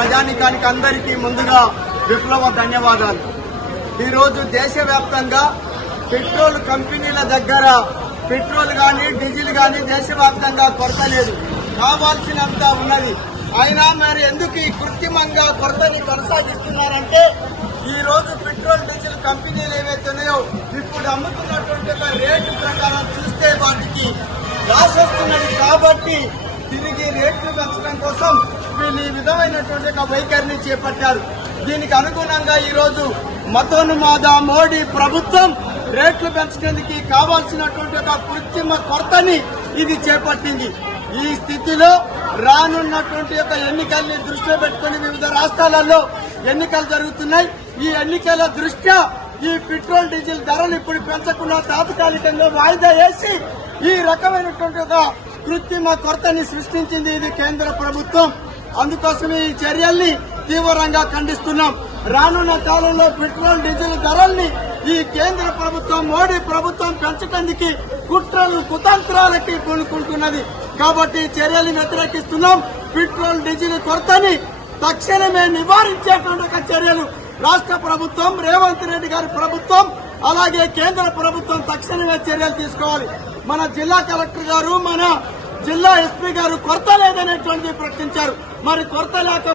ప్రజానికానికి అందరికీ ముందుగా విప్లవ ధన్యవాదాలు. ఈరోజు దేశవ్యాప్తంగా పెట్రోల్ కంపెనీల దగ్గర పెట్రోల్ గాని డీజిల్ గాని దేశవ్యాప్తంగా కొరత లేదు, కావాల్సినంత ఉన్నది. అయినా మరి ఎందుకు ఈ కృత్రిమంగా కొరతని కొనసాగిస్తున్నారంటే ఈ రోజు పెట్రోల్ డీజిల్ కంపెనీలు ఏవైతున్నాయో ఇప్పుడు అమ్ముతున్నటువంటి రేటు ప్రకారం చూస్తే వాటికి లాస్ వస్తున్నది. కాబట్టి తిరిగి రేట్లు పెంచడం కోసం వీళ్ళు ఈ విధమైనటువంటి ఒక వైఖరిని చేపట్టారు. దీనికి అనుగుణంగా ఈ రోజు మతోన్మాద మోడీ ప్రభుత్వం రేట్లు పెంచడానికి కావాల్సినటువంటి ఒక కృత్రిమ కొరతని ఇది చేపట్టింది. ఈ స్థితిలో రానున్నటువంటి ఒక ఎన్నికల్ని దృష్టిలో పెట్టుకుని వివిధ రాష్ట్రాలలో ఎన్నికలు జరుగుతున్నాయి. ఈ ఎన్నికల దృష్ట్యా ఈ పెట్రోల్ డీజిల్ ధరలు ఇప్పుడు పెంచకుండా తాత్కాలికంగా వాయిదా వేసి ఈ రకమైనటువంటి ఒక కృత్రిమ కొరతని సృష్టించింది ఇది కేంద్ర ప్రభుత్వం. అందుకోసమే ఈ చర్యల్ని తీవ్రంగా ఖండిస్తున్నాం. రానున్న కాలంలో పెట్రోల్ డీజిల్ ధరల్ని ఈ కేంద్ర ప్రభుత్వం మోడీ ప్రభుత్వం పెంచడానికి కుట్రలు కుతంత్రాలకి పూనుకుంటున్నది. కాబట్టి చర్యల్ని వ్యతిరేకిస్తున్నాం. పెట్రోల్ డీజిల్ కొరతని తక్షణమే నివారించేటువంటి చర్యలు రాష్ట్ర ప్రభుత్వం, రేవంత్ రెడ్డి గారి ప్రభుత్వం, అలాగే కేంద్ర ప్రభుత్వం తక్షణమే చర్యలు తీసుకోవాలి. మన జిల్లా కలెక్టర్ గారు, మన జిల్లా ఎస్పీ గారు కొరత లేదనేటువంటిది ప్రకటించారు. మరి కొరత లేక